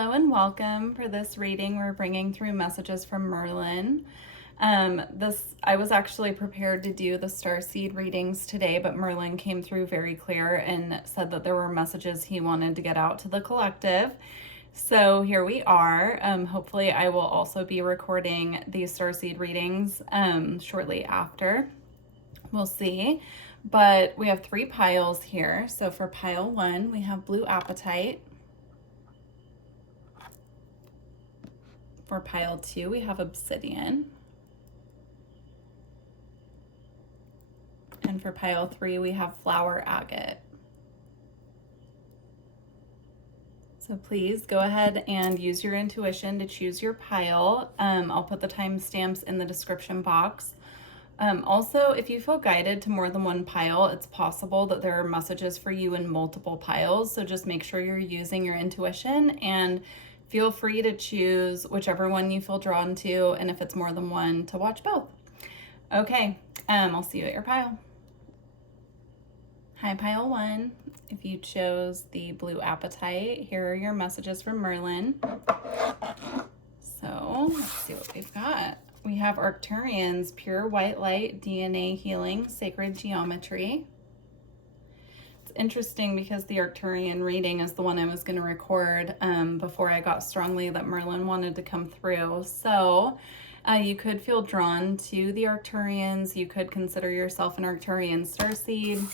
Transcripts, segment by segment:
Hello and welcome. For this reading, we're bringing through messages from Merlin. I was actually prepared to do the Starseed readings today, but Merlin came through very clear and said that there were messages he wanted to get out to the collective. So here we are. Hopefully I will also be recording these Starseed readings shortly after. We'll see. But we have 3 piles here. So for pile 1, we have blue apatite. For pile 2, we have obsidian. And for pile 3, we have flower agate. So please go ahead and use your intuition to choose your pile. I'll put the timestamps in the description box. Also, if you feel guided to more than one pile, it's possible that there are messages for you in multiple piles. So just make sure you're using your intuition and feel free to choose whichever one you feel drawn to, and if it's more than one, to watch both. Okay, I'll see you at your pile. Hi, pile 1. If you chose the blue apatite, here are your messages from Merlin. So let's see what we've got. We have Arcturians, pure white light, DNA healing, sacred geometry. It's interesting because the Arcturian reading is the one I was going to record before I got strongly that Merlin wanted to come through. So you could feel drawn to the Arcturians. You could consider yourself an Arcturian starseed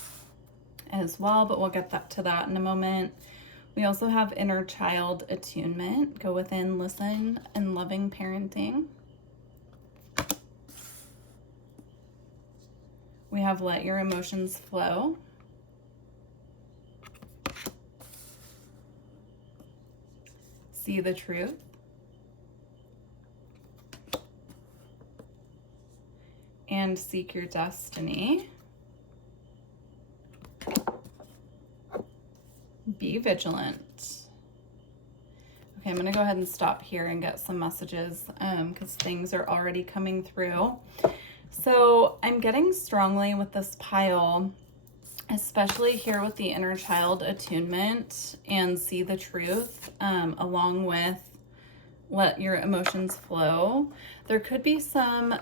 as well, but we'll get to that in a moment. We also have inner child attunement, go within, listen, and loving parenting. We have let your emotions flow. See the truth. And seek your destiny. Be vigilant. Okay, I'm going to go ahead and stop here and get some messages because things are already coming through. So I'm getting strongly with this pile, especially here with the inner child attunement and see the truth, along with let your emotions flow. There could be some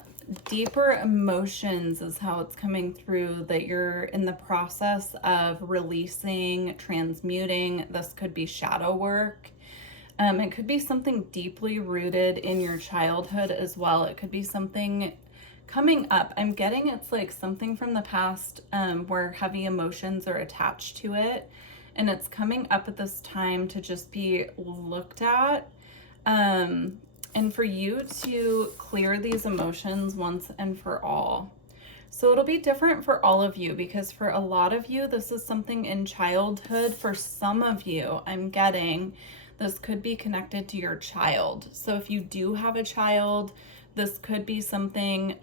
deeper emotions is how it's coming through that you're in the process of releasing, transmuting. This could be shadow work. It could be something deeply rooted in your childhood as well. It could be something coming up. I'm getting it's like something from the past where heavy emotions are attached to it, and it's coming up at this time to just be looked at, and for you to clear these emotions once and for all. So it'll be different for all of you, because for a lot of you, this is something in childhood. For some of you, I'm getting this could be connected to your child. So if you do have a child, this could be something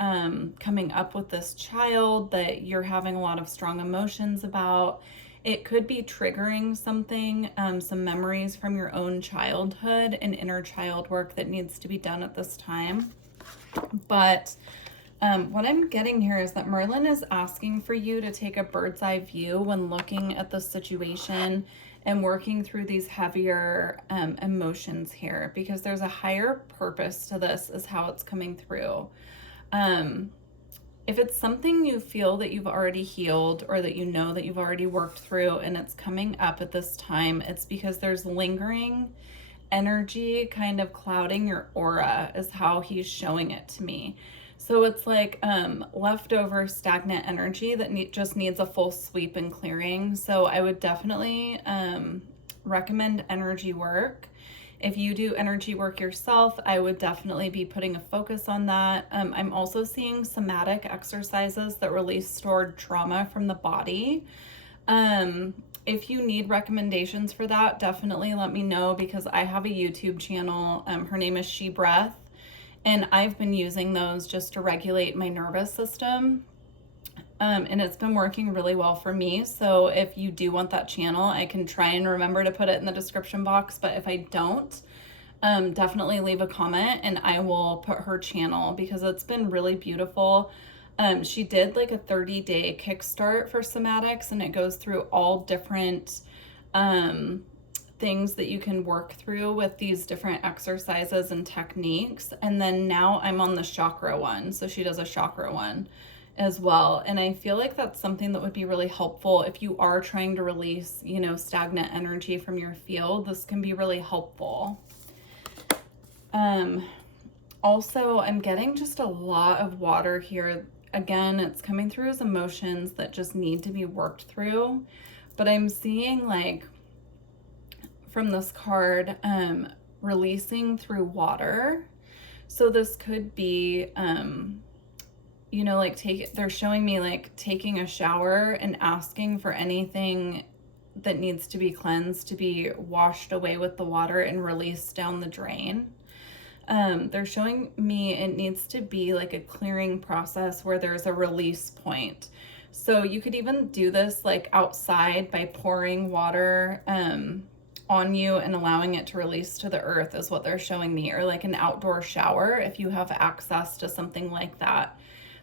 coming up with this child that you're having a lot of strong emotions about. It could be triggering something, some memories from your own childhood and inner child work that needs to be done at this time. But what I'm getting here is that Merlin is asking for you to take a bird's eye view when looking at the situation and working through these heavier emotions here, because there's a higher purpose to this is how it's coming through. If it's something you feel that you've already healed or that you know that you've already worked through and it's coming up at this time, it's because there's lingering energy kind of clouding your aura is how he's showing it to me. So it's like leftover stagnant energy that just needs a full sweep and clearing. So I would definitely recommend energy work. If you do energy work yourself, I would definitely be putting a focus on that. I'm also seeing somatic exercises that release stored trauma from the body. If you need recommendations for that, definitely let me know, because I have a YouTube channel. Her name is She Breath, and I've been using those just to regulate my nervous system. And it's been working really well for me. So if you do want that channel, I can try and remember to put it in the description box. But if I don't, definitely leave a comment and I will put her channel, because it's been really beautiful. She did like a 30-day kickstart for somatics, and it goes through all different things that you can work through with these different exercises and techniques. And then now I'm on the chakra one. So she does a chakra one as well. And I feel like that's something that would be really helpful if you are trying to release, you know, stagnant energy from your field. This can be really helpful. Also, I'm getting just a lot of water here. Again, it's coming through as emotions that just need to be worked through. But I'm seeing, like, from this card, releasing through water. So this could be, you know, like they're showing me like taking a shower and asking for anything that needs to be cleansed to be washed away with the water and released down the drain. They're showing me it needs to be like a clearing process where there's a release point. So you could even do this like outside by pouring water on you and allowing it to release to the earth is what they're showing me, or like an outdoor shower if you have access to something like that.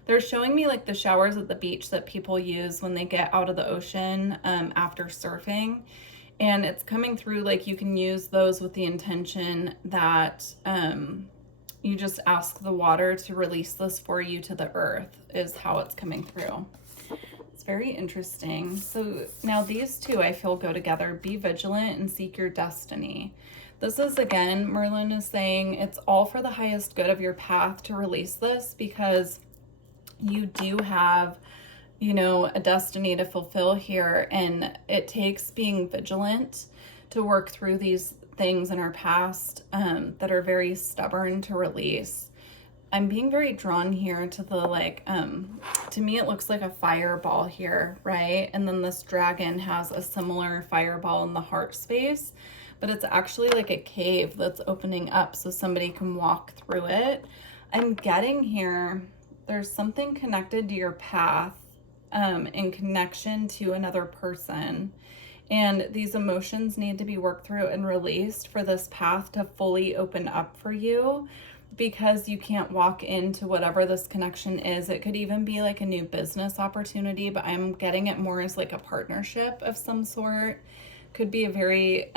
They're showing me like the showers at the beach that people use when they get out of the ocean after surfing. And it's coming through like you can use those with the intention that you just ask the water to release this for you to the earth is how it's coming through. It's very interesting. So now these two I feel go together. Be vigilant and seek your destiny. This is, again, Merlin is saying it's all for the highest good of your path to release this, because you do have, you know, a destiny to fulfill here, and it takes being vigilant to work through these things in our past that are very stubborn to release. I'm being very drawn here to the, like, to me it looks like a fireball here, right? And then this dragon has a similar fireball in the heart space, but it's actually like a cave that's opening up so somebody can walk through it. I'm getting here, there's something connected to your path in connection to another person. And these emotions need to be worked through and released for this path to fully open up for you, because you can't walk into whatever this connection is. It could even be like a new business opportunity, but I'm getting it more as like a partnership of some sort. Could be a very,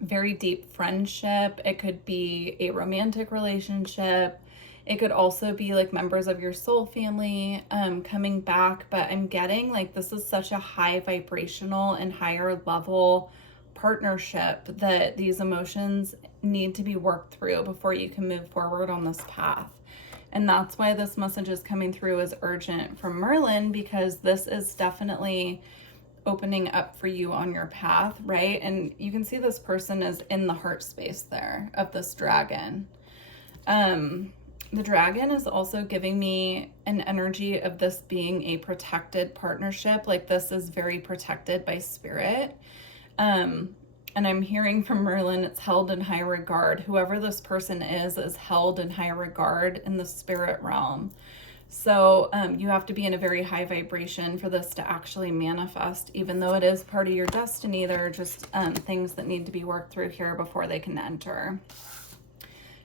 very deep friendship. It could be a romantic relationship. It could also be like members of your soul family coming back, but I'm getting like this is such a high vibrational and higher level partnership that these emotions need to be worked through before you can move forward on this path. And that's why this message is coming through as urgent from Merlin, because this is definitely opening up for you on your path, right? And you can see this person is in the heart space there of this dragon. The dragon is also giving me an energy of this being a protected partnership. Like this is very protected by spirit. And I'm hearing from Merlin, it's held in high regard. Whoever this person is held in high regard in the spirit realm. So you have to be in a very high vibration for this to actually manifest. Even though it is part of your destiny, there are just things that need to be worked through here before they can enter.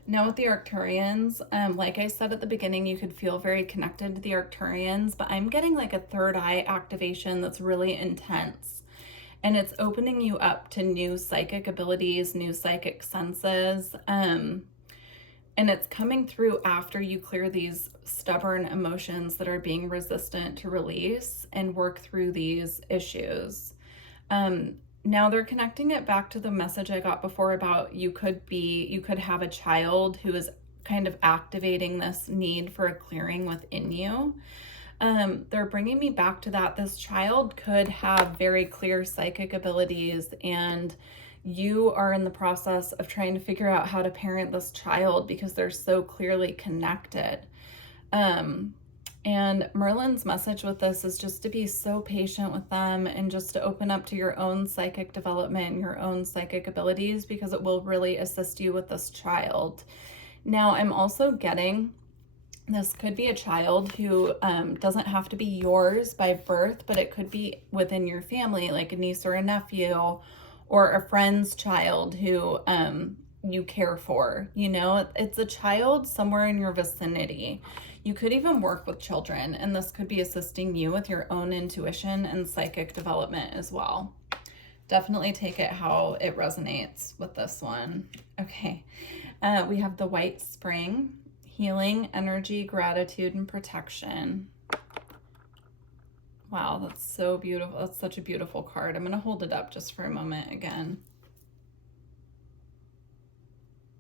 Now with the Arcturians, like I said at the beginning, you could feel very connected to the Arcturians, but I'm getting like a third eye activation that's really intense. And it's opening you up to new psychic abilities, new psychic senses. And it's coming through after you clear these stubborn emotions that are being resistant to release and work through these issues. Now they're connecting it back to the message I got before about you could have a child who is kind of activating this need for a clearing within you. They're bringing me back to that. This child could have very clear psychic abilities, and you are in the process of trying to figure out how to parent this child because they're so clearly connected. And Merlin's message with this is just to be so patient with them and just to open up to your own psychic development, your own psychic abilities, because it will really assist you with this child. Now, I'm also getting this could be a child who doesn't have to be yours by birth, but it could be within your family, like a niece or a nephew or a friend's child who you care for. You know, it's a child somewhere in your vicinity. You could even work with children, and this could be assisting you with your own intuition and psychic development as well. definitely take it how it resonates with this one. Okay, we have the White Spring, healing, energy, gratitude, and protection. Wow, that's so beautiful. That's such a beautiful card. I'm going to hold it up just for a moment again.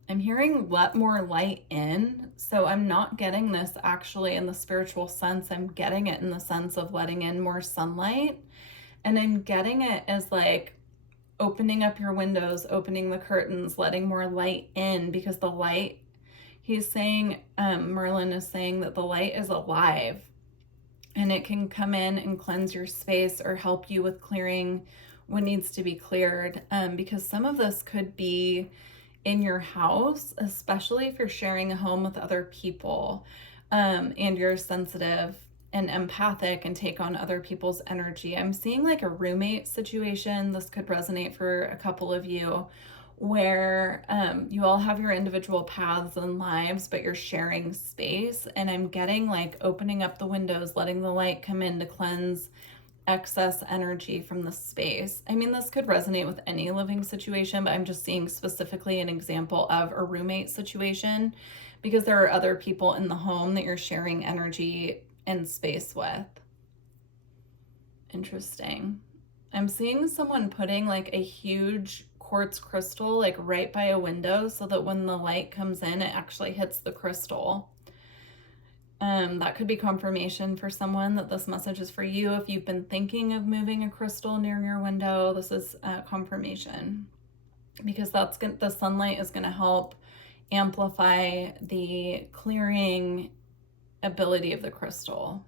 I'm hearing let more light in. So I'm not getting this actually in the spiritual sense. I'm getting it in the sense of letting in more sunlight. And I'm getting it as like opening up your windows, opening the curtains, letting more light in, because the light, he's saying, Merlin is saying that the light is alive and it can come in and cleanse your space or help you with clearing what needs to be cleared. Because some of this could be in your house, especially if you're sharing a home with other people, and you're sensitive and empathic and take on other people's energy. I'm seeing like a roommate situation. This could resonate for a couple of you, where you all have your individual paths and lives, but you're sharing space. And I'm getting like opening up the windows, letting the light come in to cleanse excess energy from the space. I mean, this could resonate with any living situation, but I'm just seeing specifically an example of a roommate situation, because there are other people in the home that you're sharing energy and space with. Interesting. I'm seeing someone putting like a huge quartz crystal like right by a window so that when the light comes in, it actually hits the crystal. That could be confirmation for someone that this message is for you. If you've been thinking of moving a crystal near your window, this is confirmation, because the sunlight is going to help amplify the clearing ability of the crystal.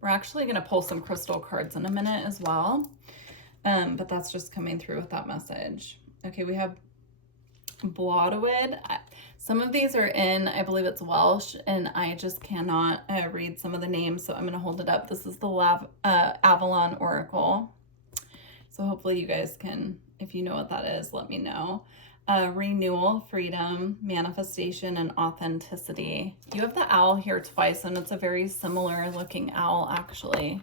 We're actually going to pull some crystal cards in a minute as well, but that's just coming through with that message. Okay, we have Blodwood. Some of these are in, I believe it's Welsh, and I just cannot read some of the names, so I'm going to hold it up. This is the Avalon Oracle. So hopefully you guys can, if you know what that is, let me know. Renewal, freedom, manifestation, and authenticity. You have the owl here twice, and it's a very similar looking owl, actually.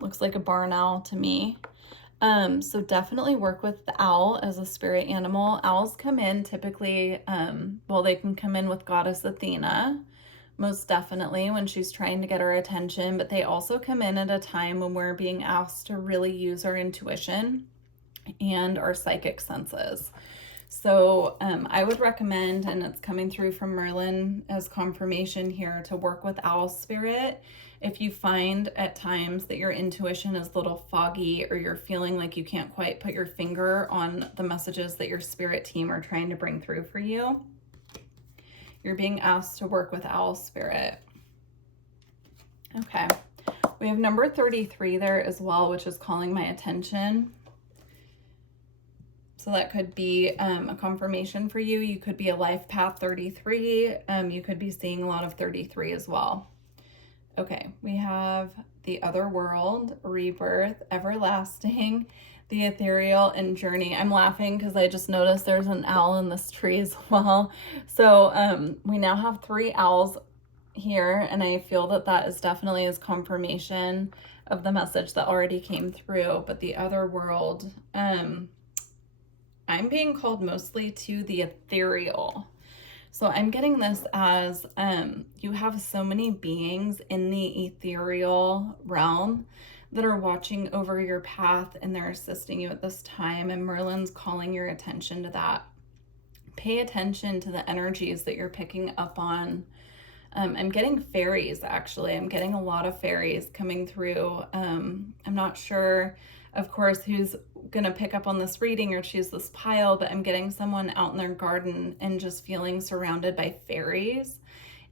Looks like a barn owl to me. So definitely work with the owl as a spirit animal. Owls come in typically, they can come in with Goddess Athena, most definitely, when she's trying to get our attention, but they also come in at a time when we're being asked to really use our intuition and our psychic senses. So I would recommend, and it's coming through from Merlin as confirmation here, to work with owl spirit. If you find at times that your intuition is a little foggy, or you're feeling like you can't quite put your finger on the messages that your spirit team are trying to bring through for you, you're being asked to work with owl spirit. Okay, we have number 33 there as well, which is calling my attention. So that could be a confirmation for you. You could be a life path 33. You could be seeing a lot of 33 as well. Okay, we have the other world, rebirth, everlasting, the ethereal, and journey. I'm laughing because I just noticed there's an owl in this tree as well. So we now have 3 owls here, and I feel that that is definitely as confirmation of the message that already came through. But the other world, I'm being called mostly to the ethereal. So I'm getting this as you have so many beings in the ethereal realm that are watching over your path, and they're assisting you at this time. And Merlin's calling your attention to that. Pay attention to the energies that you're picking up on. I'm getting fairies, actually. I'm getting a lot of fairies coming through. I'm not sure, of course, who's going to pick up on this reading or choose this pile, but I'm getting someone out in their garden and just feeling surrounded by fairies.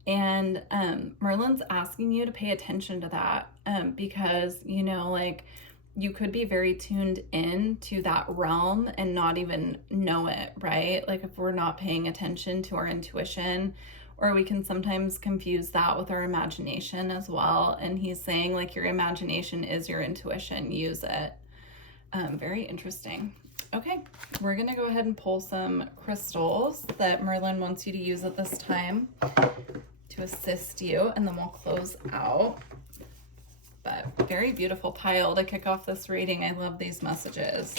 And Merlin's asking you to pay attention to that because, you know, like, you could be very tuned in to that realm and not even know it, right? Like, if we're not paying attention to our intuition, or we can sometimes confuse that with our imagination as well. And he's saying, like, your imagination is your intuition. Use it. Very interesting. Okay, we're going to go ahead and pull some crystals that Merlin wants you to use at this time to assist you, and then we'll close out. But very beautiful pile to kick off this reading. I love these messages.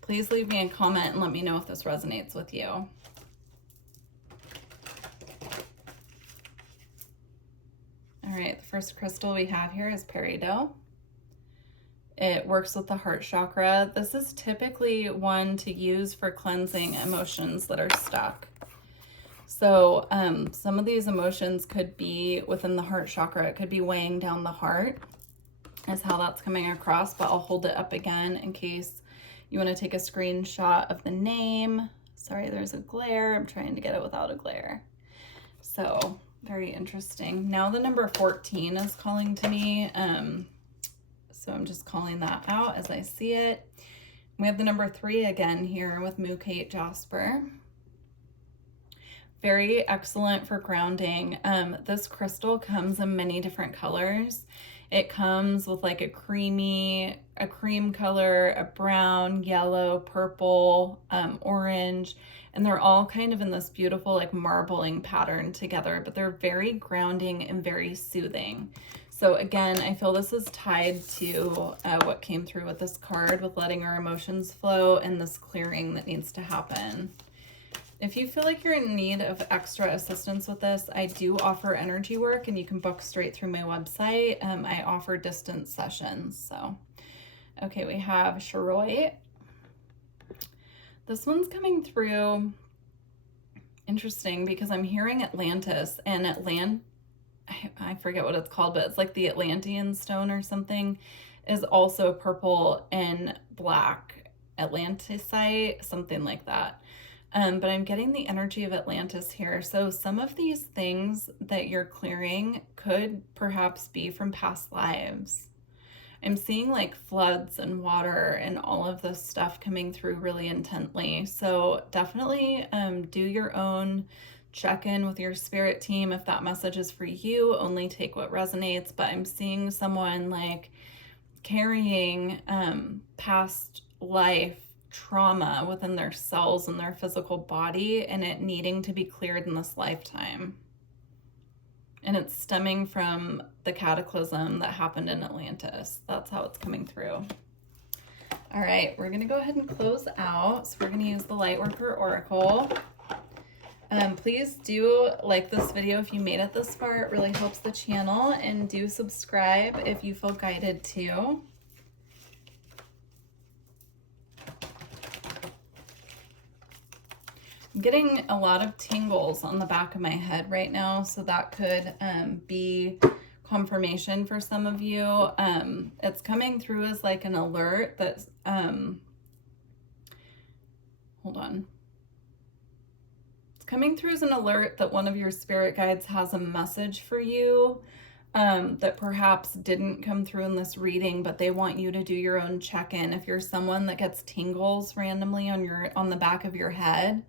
Please leave me a comment and let me know if this resonates with you. All right, the first crystal we have here is peridot. It works with the heart chakra. This is typically one to use for cleansing emotions that are stuck. So some of these emotions could be within the heart chakra. It could be weighing down the heart, is how that's coming across, but I'll hold it up again in case you want to take a screenshot of the name. Sorry, there's a glare. I'm trying to get it without a glare. So very interesting. Now the number 14 is calling to me. So I'm just calling that out as I see it. We have the number 3 again here with Mukate Jasper. Very excellent for grounding. This crystal comes in many different colors. It comes with like a cream color, a brown, yellow, purple, orange, and they're all kind of in this beautiful like marbling pattern together, but they're very grounding and very soothing. So again, I feel this is tied to what came through with this card, with letting our emotions flow and this clearing that needs to happen. If you feel like you're in need of extra assistance with this, I do offer energy work, and you can book straight through my website. I offer distance sessions. So, okay, we have Sharoi. This one's coming through interesting because I'm hearing Atlantis, and I forget what it's called, but it's like the Atlantean stone or something, is also purple and black. Atlantisite, something like that. But I'm getting the energy of Atlantis here. So some of these things that you're clearing could perhaps be from past lives. I'm seeing like floods and water and all of this stuff coming through really intently. So definitely do your own check-in with your spirit team. If that message is for you, only take what resonates. But I'm seeing someone like carrying past life trauma within their cells and their physical body, and it needing to be cleared in this lifetime. And it's stemming from the cataclysm that happened in Atlantis. That's how it's coming through. All right, we're gonna go ahead and close out. So we're gonna use the Lightworker Oracle. Please do like this video if you made it this far. It really helps the channel, and do subscribe if you feel guided to. I'm getting a lot of tingles on the back of my head right now, so that could be confirmation for some of you. It's coming through as like an alert that's, hold on. It's coming through as an alert that one of your spirit guides has a message for you that perhaps didn't come through in this reading, but they want you to do your own check-in. If you're someone that gets tingles randomly on the back of your head,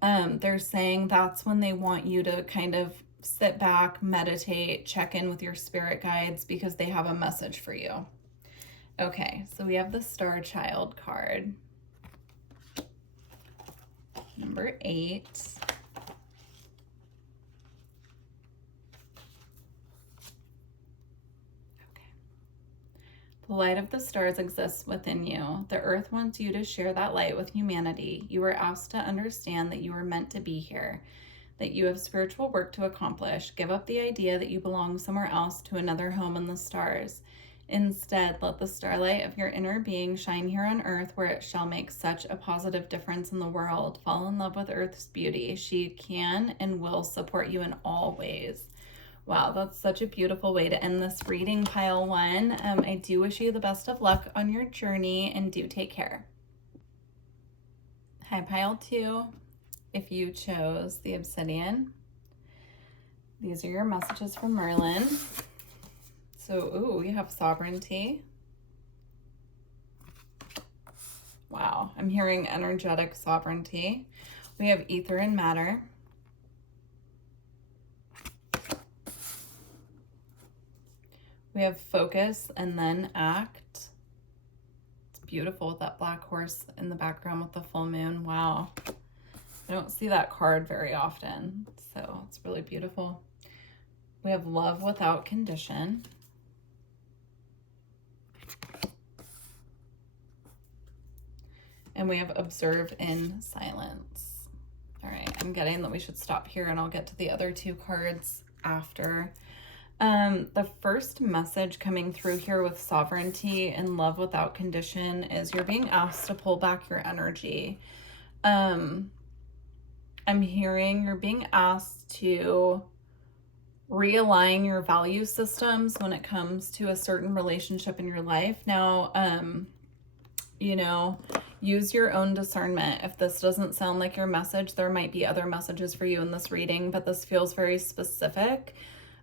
they're saying that's when they want you to kind of sit back, meditate, check in with your spirit guides because they have a message for you. Okay, so we have the Star Child card. Number 8. The light of the stars exists within you. The earth wants you to share that light with humanity. You were asked to understand that you were meant to be here, that you have spiritual work to accomplish. Give up the idea that you belong somewhere else to another home in the stars. Instead, let the starlight of your inner being shine here on earth, where it shall make such a positive difference in the world. Fall in love with earth's beauty. She can and will support you in all ways. Wow, that's such a beautiful way to end this reading, Pile 1. I do wish you the best of luck on your journey, and do take care. Hi, Pile 2. If you chose the Obsidian, these are your messages from Merlin. So, ooh, we have sovereignty. Wow, I'm hearing energetic sovereignty. We have ether and matter. We have focus and then act. It's beautiful with that black horse in the background with the full moon. Wow. I don't see that card very often, so it's really beautiful. We have love without condition. And we have observe in silence. All right, I'm getting that we should stop here and I'll get to the other 2 cards after. The first message coming through here with sovereignty and love without condition is you're being asked to pull back your energy. I'm hearing you're being asked to realign your value systems when it comes to a certain relationship in your life. Now, you know, use your own discernment. If this doesn't sound like your message, there might be other messages for you in this reading, but this feels very specific.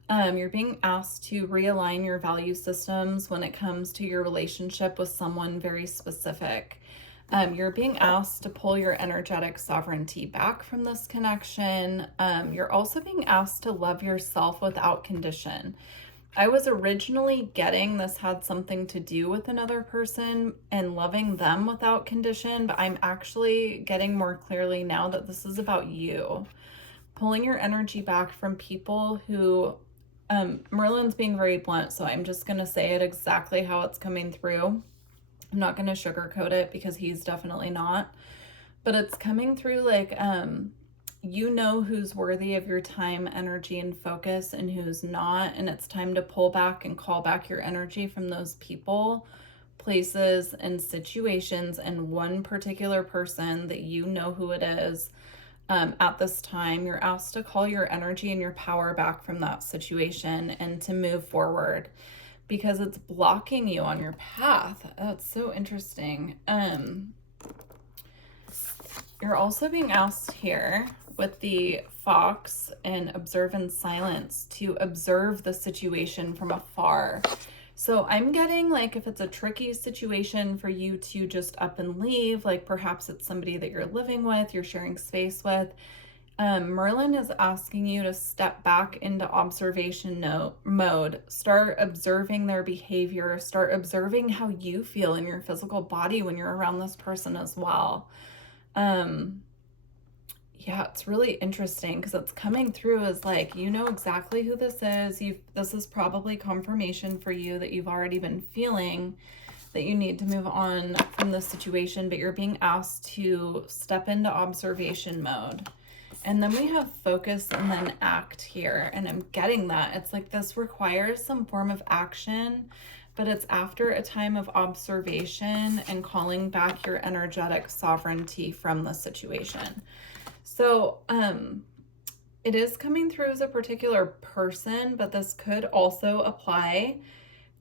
You're being asked to realign your value systems when it comes to your relationship with someone very specific. You're being asked to pull your energetic sovereignty back from this connection. You're also being asked to love yourself without condition. I was originally getting this had something to do with another person and loving them without condition, but I'm actually getting more clearly now that this is about you. Pulling your energy back from people who, Merlin's being very blunt, so I'm just going to say it exactly how it's coming through. I'm not going to sugarcoat it because he's definitely not, but it's coming through like, you know who's worthy of your time, energy, and focus and who's not, and it's time to pull back and call back your energy from those people, places, and situations, and one particular person that you know who it is. At this time, you're asked to call your energy and your power back from that situation and to move forward, because it's blocking you on your path. That's so interesting. You're also being asked here with the fox and observe in silence to observe the situation from afar. So I'm getting like if it's a tricky situation for you to just up and leave, like perhaps it's somebody that you're living with, you're sharing space with, Merlin is asking you to step back into observation mode. Start observing their behavior. Start observing how you feel in your physical body when you're around this person as well. Yeah, it's really interesting because it's coming through as like, you know exactly who this is. This is probably confirmation for you that you've already been feeling that you need to move on from this situation, but you're being asked to step into observation mode. And then we have focus and then act here. And I'm getting that. It's like this requires some form of action, but it's after a time of observation and calling back your energetic sovereignty from the situation. So it is coming through as a particular person, but this could also apply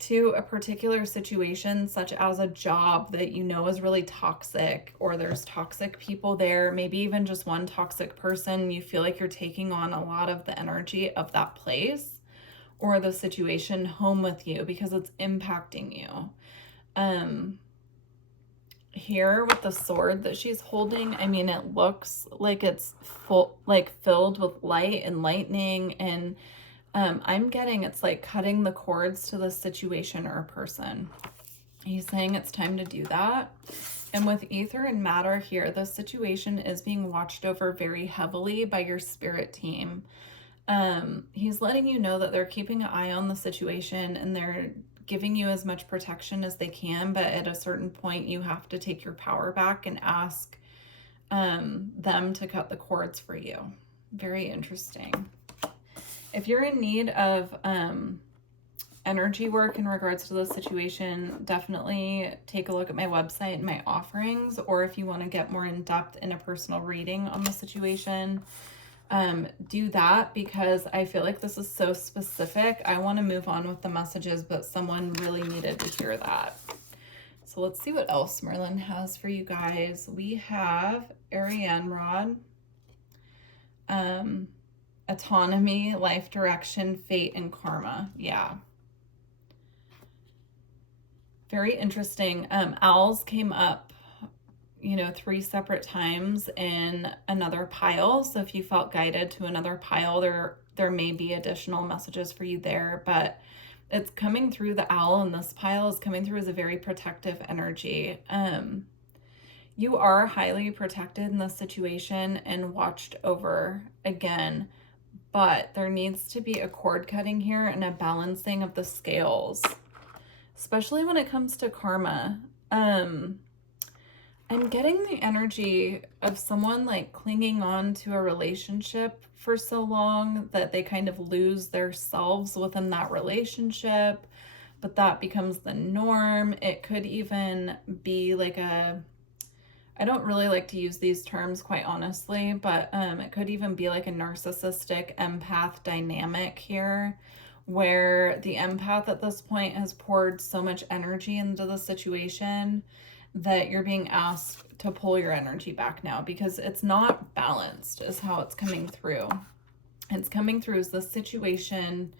to a particular situation, such as a job that you know is really toxic, or there's toxic people there, maybe even just one toxic person. You feel like you're taking on a lot of the energy of that place or the situation home with you because it's impacting you. Here with the sword that she's holding, I mean, it looks like it's filled with light and lightning, and I'm getting it's like cutting the cords to the situation or person. He's saying it's time to do that. And with ether and matter here, the situation is being watched over very heavily by your spirit team. He's letting you know that they're keeping an eye on the situation and they're giving you as much protection as they can, but at a certain point you have to take your power back and ask them to cut the cords for you. Very interesting. If you're in need of energy work in regards to this situation, definitely take a look at my website and my offerings, or if you want to get more in depth in a personal reading on the situation, do that, because I feel like this is so specific. I want to move on with the messages, but someone really needed to hear that. So let's see what else Merlin has for you guys. We have Ariane Rod, autonomy, life direction, fate, and karma. Yeah. Very interesting. Owls came up, 3 separate times in another pile. So if you felt guided to another pile, there may be additional messages for you there, but it's coming through. The owl in this pile is coming through as a very protective energy. You are highly protected in this situation and watched over again, but there needs to be a cord cutting here and a balancing of the scales, especially when it comes to karma. I'm getting the energy of someone like clinging on to a relationship for so long that they kind of lose their selves within that relationship, but that becomes the norm. It could even be like I don't really like to use these terms, quite honestly, but it could even be like a narcissistic empath dynamic here, where the empath at this point has poured so much energy into the situation that you're being asked to pull your energy back now because it's not balanced, is how it's coming through. It's coming through as the situation,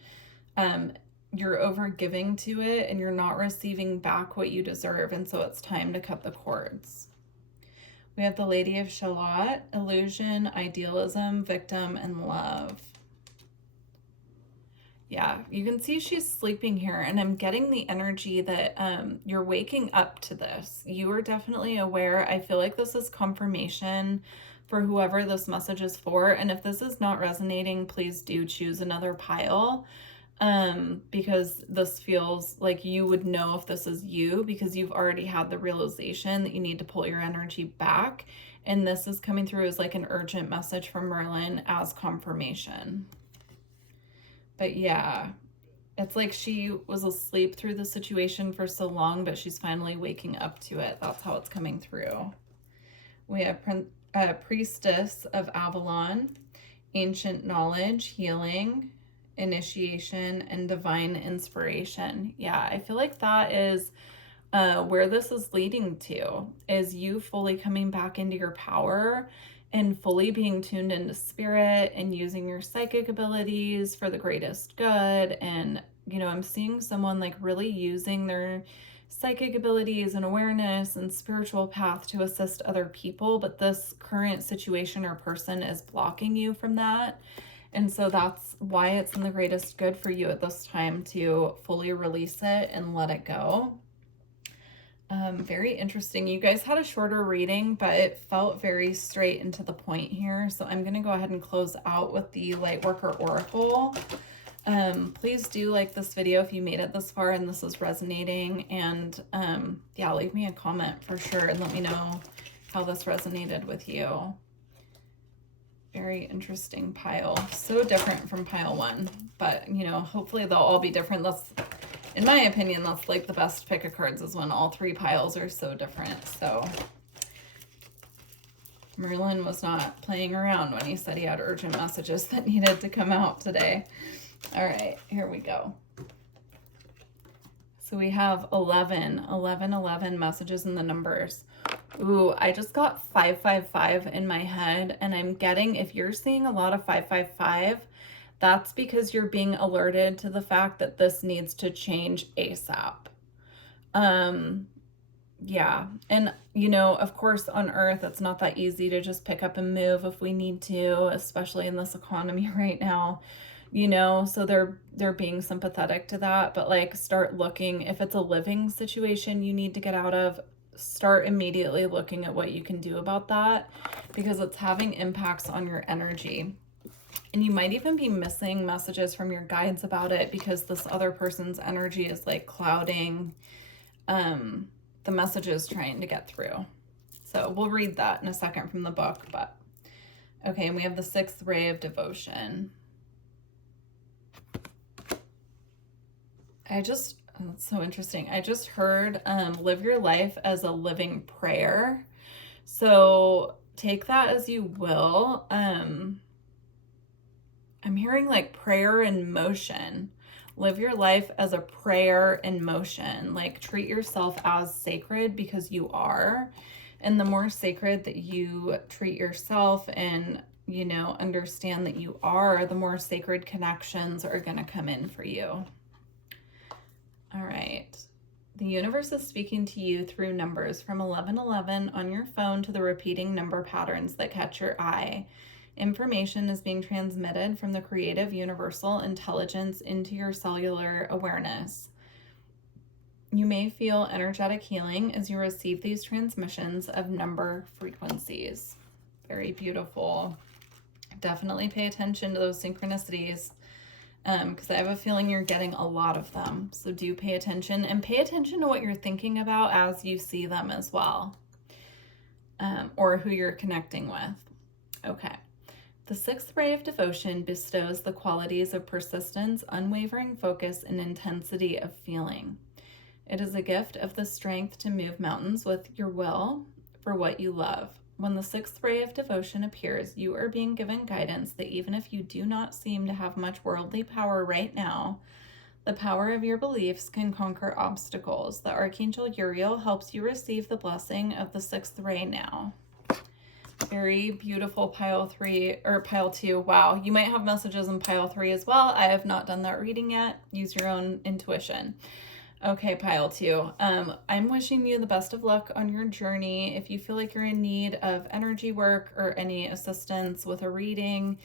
you're over giving to it and you're not receiving back what you deserve, and so it's time to cut the cords. We have the Lady of Shalott, illusion, idealism, victim, and love. Yeah, you can see she's sleeping here, and I'm getting the energy that you're waking up to this. You are definitely aware. I feel like this is confirmation for whoever this message is for, and if this is not resonating, please do choose another pile, because this feels like you would know if this is you, because you've already had the realization that you need to pull your energy back, and this is coming through as like an urgent message from Merlin as confirmation. But yeah, it's like she was asleep through the situation for so long, but she's finally waking up to it. That's how it's coming through. We have Priestess of Avalon, ancient knowledge, healing, initiation, and divine inspiration. Yeah, I feel like that is where this is leading to, is you fully coming back into your power and fully being tuned into spirit and using your psychic abilities for the greatest good. And, you know, I'm seeing someone like really using their psychic abilities and awareness and spiritual path to assist other people, but this current situation or person is blocking you from that. And so that's why it's in the greatest good for you at this time to fully release it and let it go. Very interesting. You guys had a shorter reading, but it felt very straight and to the point here. So I'm going to go ahead and close out with the Lightworker Oracle. Please do like this video if you made it this far and this is resonating. And yeah, leave me a comment for sure and let me know how this resonated with you. Very interesting pile. So different from pile one, but you know, hopefully they'll all be different. That's, in my opinion, that's like the best pick of cards, is when all three piles are so different. So Merlin was not playing around when he said he had urgent messages that needed to come out today. All right, here we go. So we have 11 messages in the numbers. Ooh, I just got 555 in my head, and I'm getting, if you're seeing a lot of 555, that's because you're being alerted to the fact that this needs to change ASAP. Yeah, and you know, of course, on Earth, it's not that easy to just pick up and move if we need to, especially in this economy right now. You know, so they're being sympathetic to that, but like start looking, if it's a living situation you need to get out of, start immediately looking at what you can do about that, because it's having impacts on your energy. And you might even be missing messages from your guides about it because this other person's energy is like clouding the messages trying to get through. So we'll read that in a second from the book, but okay, and we have the 6th ray of devotion. That's so interesting. I just heard live your life as a living prayer. So take that as you will. I'm hearing like prayer in motion. Live your life as a prayer in motion. Like treat yourself as sacred, because you are. And the more sacred that you treat yourself and, you know, understand that you are, the more sacred connections are going to come in for you. All right. The universe is speaking to you through numbers from 1111 on your phone to the repeating number patterns that catch your eye. Information is being transmitted from the creative universal intelligence into your cellular awareness. You may feel energetic healing as you receive these transmissions of number frequencies. Very beautiful. Definitely pay attention to those synchronicities, because I have a feeling you're getting a lot of them. So do pay attention, and pay attention to what you're thinking about as you see them as well. or who you're connecting with. Okay. The sixth ray of devotion bestows the qualities of persistence, unwavering focus, and intensity of feeling. It is a gift of the strength to move mountains with your will for what you love. When the sixth ray of devotion appears, you are being given guidance that even if you do not seem to have much worldly power right now, the power of your beliefs can conquer obstacles. The Archangel Uriel helps you receive the blessing of the sixth ray now. Very beautiful pile 3 or pile 2. Wow, you might have messages in pile 3 as well. I have not done that reading yet. Use your own intuition. Okay, pile 2. I'm wishing you the best of luck on your journey. If you feel like you're in need of energy work or any assistance with a reading,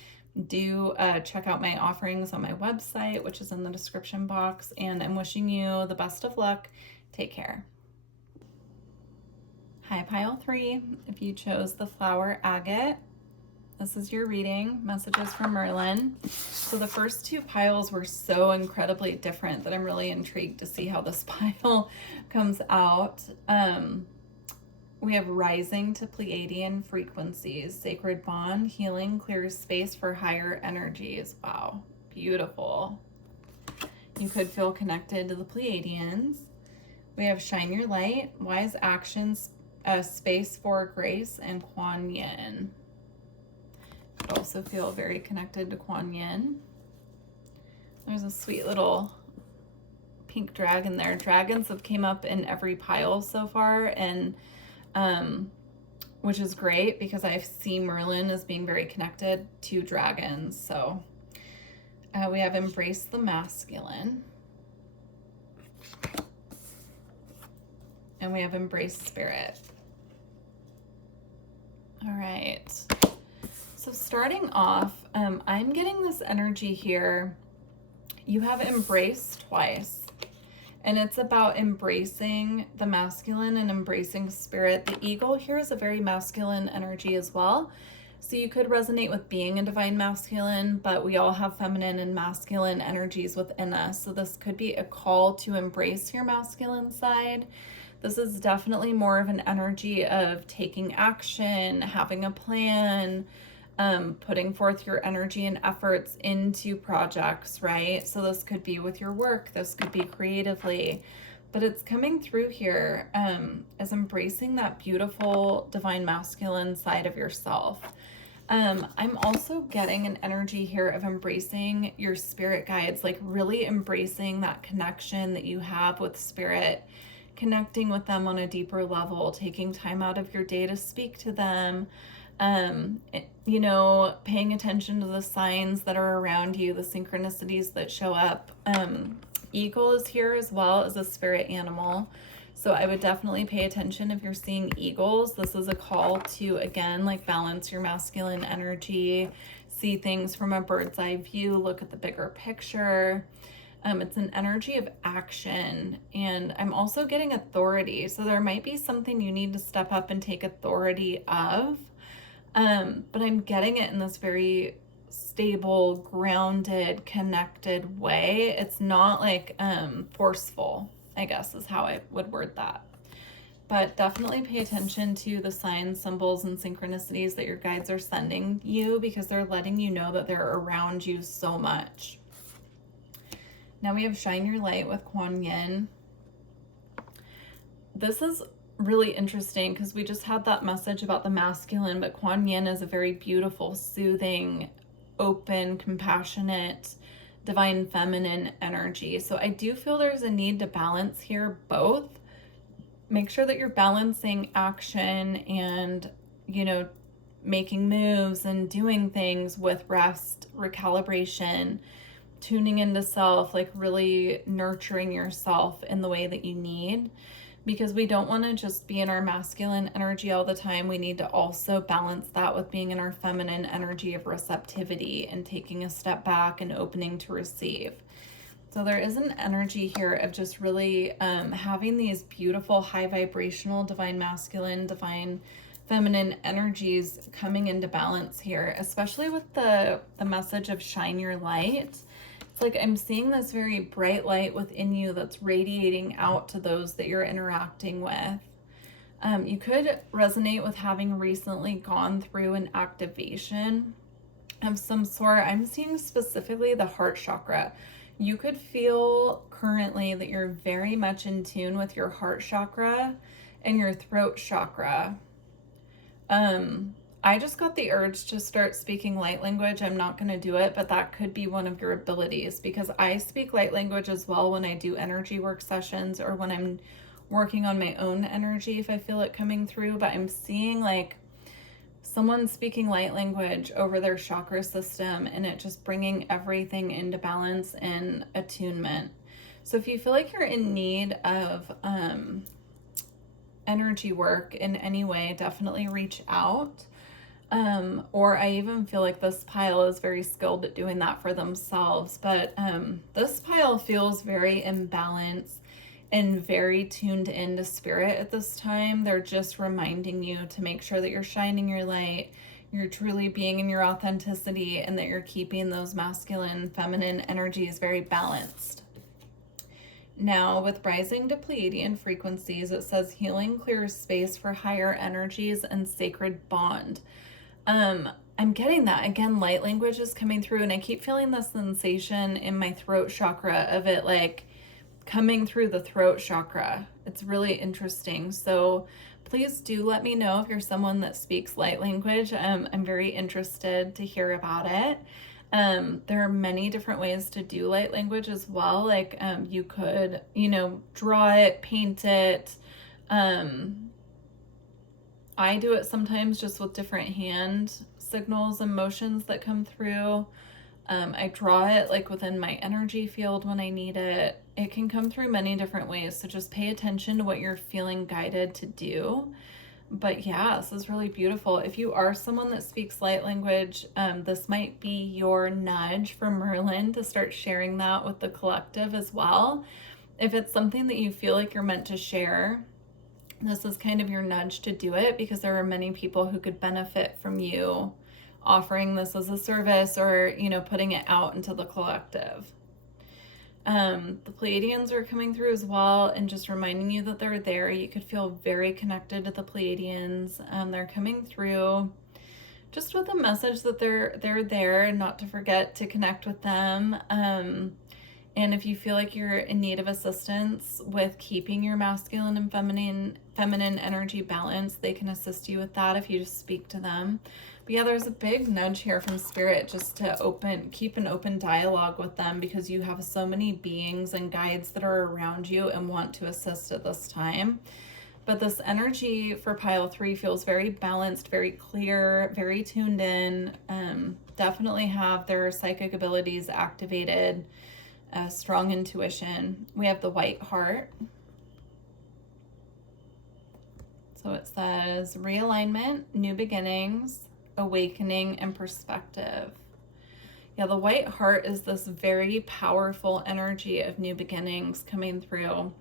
do check out my offerings on my website, which is in the description box. And I'm wishing you the best of luck. Take care. Hi, pile 3. If you chose the flower agate, this is your reading. Messages from Merlin. So the first 2 piles were so incredibly different that I'm really intrigued to see how this pile comes out. We have rising to Pleiadian frequencies, sacred bond, healing, clears space for higher energies. Wow, beautiful. You could feel connected to the Pleiadians. We have shine your light, wise actions, space for grace, and Kuan Yin. Could also feel very connected to Kuan Yin. There's a sweet little pink dragon there. Dragons have came up in every pile so far, and which is great because I see Merlin as being very connected to dragons. So we have embrace the masculine, and we have embrace spirit. All right. So starting off, I'm getting this energy here. You have embrace twice, and it's about embracing the masculine and embracing spirit. The eagle here is a very masculine energy as well. So you could resonate with being a divine masculine, but we all have feminine and masculine energies within us. So this could be a call to embrace your masculine side. This is definitely more of an energy of taking action, having a plan, putting forth your energy and efforts into projects, right? So this could be with your work, this could be creatively, but it's coming through here as embracing that beautiful divine masculine side of yourself. I'm also getting an energy here of embracing your spirit guides, like really embracing that connection that you have with spirit, connecting with them on a deeper level, taking time out of your day to speak to them, you know, paying attention to the signs that are around you, the synchronicities that show up. Eagle is here as well as a spirit animal. So I would definitely pay attention if you're seeing eagles. This is a call to, again, like balance your masculine energy, see things from a bird's eye view, look at the bigger picture. It's an energy of action, and I'm also getting authority. So there might be something you need to step up and take authority of, but I'm getting it in this very stable, grounded, connected way. It's not like forceful, I guess is how I would word that. But definitely pay attention to the signs, symbols, and synchronicities that your guides are sending you, because they're letting you know that they're around you so much. Now we have shine your light with Kuan Yin. This is really interesting because we just had that message about the masculine, but Kuan Yin is a very beautiful, soothing, open, compassionate, divine feminine energy. So I do feel there's a need to balance here both. Make sure that you're balancing action and, you know, making moves and doing things with rest, recalibration, tuning into self, like really nurturing yourself in the way that you need, because we don't want to just be in our masculine energy all the time. We need to also balance that with being in our feminine energy of receptivity and taking a step back and opening to receive. So there is an energy here of just really having these beautiful high vibrational divine masculine, divine feminine energies coming into balance here, especially with the message of shine your light. It's like I'm seeing this very bright light within you that's radiating out to those that you're interacting with. You could resonate with having recently gone through an activation of some sort. I'm seeing specifically the heart chakra. You could feel currently that you're very much in tune with your heart chakra and your throat chakra. I just got the urge to start speaking light language. I'm not going to do it, but that could be one of your abilities, because I speak light language as well when I do energy work sessions or when I'm working on my own energy if I feel it coming through. But I'm seeing like someone speaking light language over their chakra system, and it just bringing everything into balance and attunement. So if you feel like you're in need of energy work in any way, definitely reach out. Or I even feel like this pile is very skilled at doing that for themselves. But this pile feels very imbalanced and very tuned into spirit at this time. They're just reminding you to make sure that you're shining your light, you're truly being in your authenticity, and that you're keeping those masculine, feminine energies very balanced. Now, with rising to Pleiadian frequencies, it says healing clears space for higher energies and sacred bond. I'm getting that. Again, light language is coming through, and I keep feeling the sensation in my throat chakra of it like coming through the throat chakra. It's really interesting. So please do let me know if you're someone that speaks light language. I'm very interested to hear about it. There are many different ways to do light language as well. Like you could, draw it, paint it. I do it sometimes just with different hand signals and motions that come through. I draw it like within my energy field when I need it. It can come through many different ways. So just pay attention to what you're feeling guided to do. But yeah, this is really beautiful. If you are someone that speaks light language, this might be your nudge for Merlin to start sharing that with the collective as well. If it's something that you feel like you're meant to share, this is kind of your nudge to do it, because there are many people who could benefit from you offering this as a service or, putting it out into the collective. The Pleiadians are coming through as well and just reminding you that they're there. You could feel very connected to the Pleiadians. They're coming through just with a message that they're there, and not to forget to connect with them. And if you feel like you're in need of assistance with keeping your masculine and feminine energy balance, they can assist you with that if you just speak to them. But yeah, there's a big nudge here from Spirit just to keep an open dialogue with them, because you have so many beings and guides that are around you and want to assist at this time. But this energy for pile 3 feels very balanced, very clear, very tuned in. Definitely have their psychic abilities activated. Strong intuition. We have the white heart. So it says realignment, new beginnings, awakening, and perspective. Yeah, the white heart is this very powerful energy of new beginnings coming through.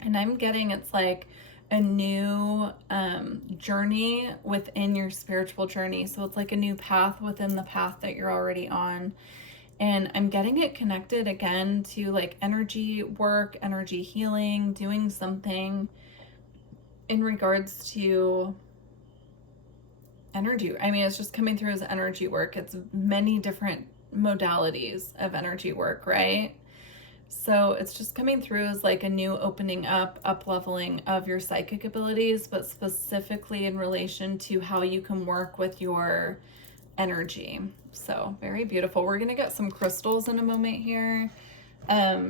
And I'm getting it's like a new journey within your spiritual journey. So it's like a new path within the path that you're already on. And I'm getting it connected again to like energy work, energy healing, doing something in regards to energy. I mean, it's just coming through as energy work. It's many different modalities of energy work, right? So it's just coming through as like a new opening up leveling of your psychic abilities, but specifically in relation to how you can work with your energy. So very beautiful. We're going to get some crystals in a moment here,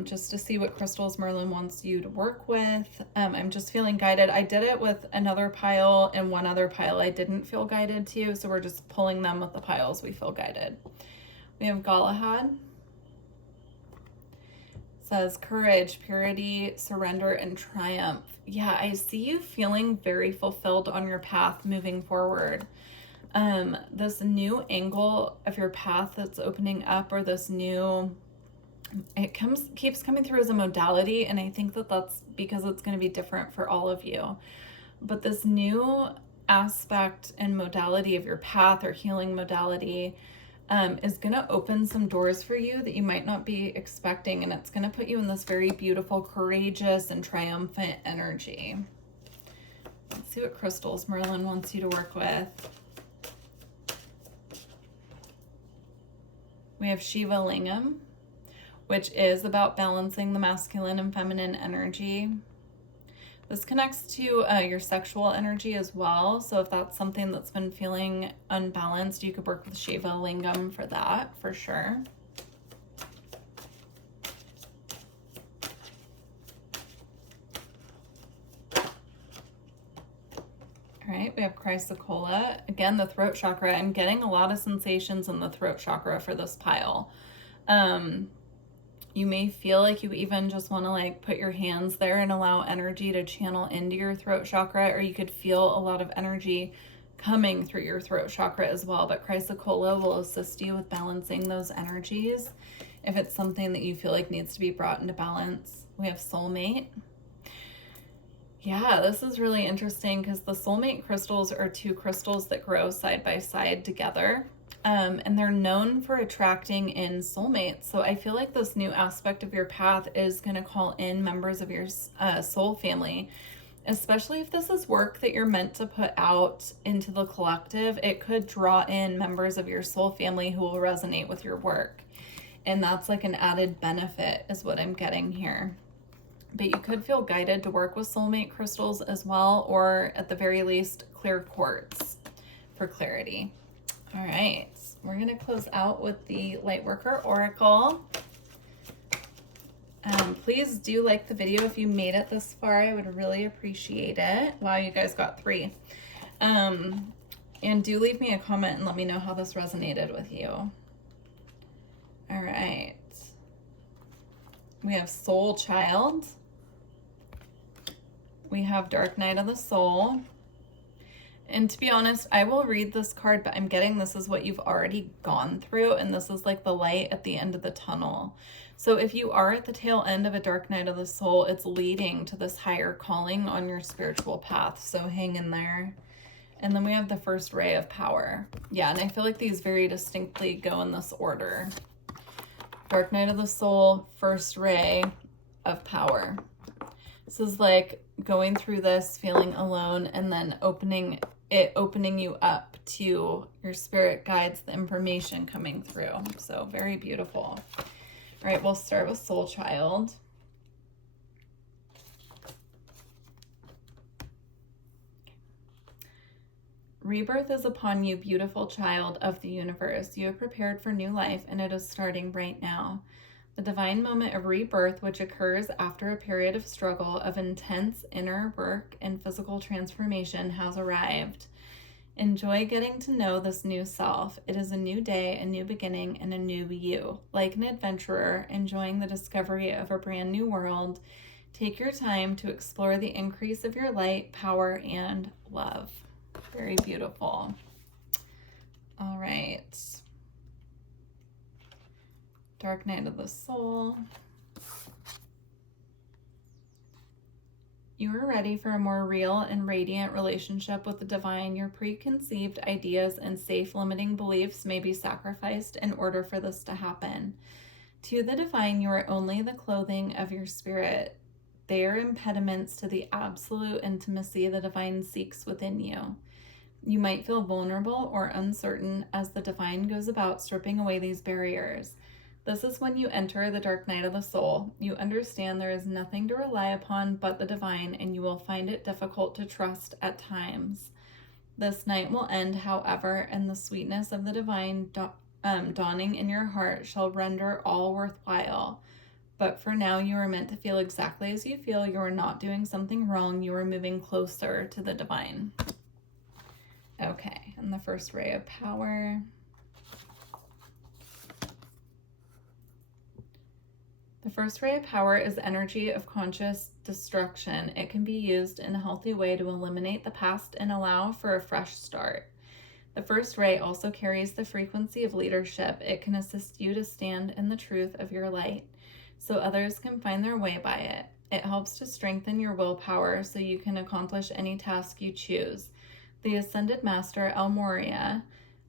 just to see what crystals Merlin wants you to work with. I'm just feeling guided. I did it with another pile and one other pile I didn't feel guided to, so we're just pulling them with the piles we feel guided. We have Galahad. It says courage, purity, surrender, and triumph. Yeah, I see you feeling very fulfilled on your path moving forward. This new angle of your path that's opening up, or this new, keeps coming through as a modality, and I think that that's because it's going to be different for all of you. But this new aspect and modality of your path, or healing modality, is going to open some doors for you that you might not be expecting, and it's going to put you in this very beautiful, courageous, and triumphant energy. Let's see what crystals Merlin wants you to work with. We have Shiva Lingam, which is about balancing the masculine and feminine energy. This connects to your sexual energy as well. So if that's something that's been feeling unbalanced, you could work with Shiva Lingam for that, for sure. All right, we have Chrysocolla. Again, the throat chakra. I'm getting a lot of sensations in the throat chakra for this pile. You may feel like you even just want to like put your hands there and allow energy to channel into your throat chakra, or you could feel a lot of energy coming through your throat chakra as well. But Chrysocolla will assist you with balancing those energies if it's something that you feel like needs to be brought into balance. We have soulmate. Yeah, this is really interesting because the soulmate crystals are two crystals that grow side by side together. And they're known for attracting in soulmates. So I feel like this new aspect of your path is going to call in members of your soul family, especially if this is work that you're meant to put out into the collective. It could draw in members of your soul family who will resonate with your work. And that's like an added benefit is what I'm getting here. But you could feel guided to work with soulmate crystals as well, or at the very least, clear quartz for clarity. All right, we're going to close out with the Lightworker Oracle. Please do like the video if you made it this far. I would really appreciate it. Wow, you guys got 3. And do leave me a comment and let me know how this resonated with you. All right. We have Soul Child. We have Dark Night of the Soul. And to be honest, I will read this card, but I'm getting this is what you've already gone through, and this is like the light at the end of the tunnel. So if you are at the tail end of a dark night of the soul, it's leading to this higher calling on your spiritual path. So hang in there. And then we have the first ray of power. Yeah, and I feel like these very distinctly go in this order. Dark night of the soul, first ray of power. This is like going through this, feeling alone, and then opening you up to your spirit guides, the information coming through. So very beautiful. All right, we'll start with Soul Child. Rebirth is upon you, beautiful child of the universe. You have prepared for new life, and it is starting right now. The divine moment of rebirth, which occurs after a period of struggle, of intense inner work and physical transformation, has arrived. Enjoy getting to know this new self. It is a new day, a new beginning, and a new you. Like an adventurer enjoying the discovery of a brand new world, take your time to explore the increase of your light, power, and love. Very beautiful. All right. Dark Night of the Soul. You are ready for a more real and radiant relationship with the divine. Your preconceived ideas and safe limiting beliefs may be sacrificed in order for this to happen. To the divine, you are only the clothing of your spirit. They are impediments to the absolute intimacy the divine seeks within you. You might feel vulnerable or uncertain as the divine goes about stripping away these barriers. This is when you enter the dark night of the soul. You understand there is nothing to rely upon but the divine, and you will find it difficult to trust at times. This night will end, however, and the sweetness of the divine dawning in your heart shall render all worthwhile. But for now, you are meant to feel exactly as you feel. You are not doing something wrong. You are moving closer to the divine. Okay, and the first ray of power. The first ray of power is energy of conscious destruction. It can be used in a healthy way to eliminate the past and allow for a fresh start. The first ray also carries the frequency of leadership. It can assist you to stand in the truth of your light, so others can find their way by it. It helps to strengthen your willpower so you can accomplish any task you choose. The Ascended Master, El Moria,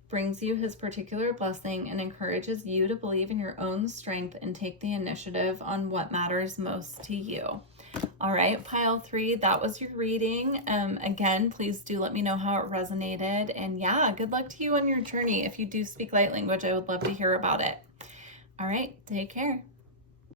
brings you his particular blessing and encourages you to believe in your own strength and take the initiative on what matters most to you. All right, pile 3, that was your reading. Again, please do let me know how it resonated. And yeah, good luck to you on your journey. If you do speak light language, I would love to hear about it. All right, take care.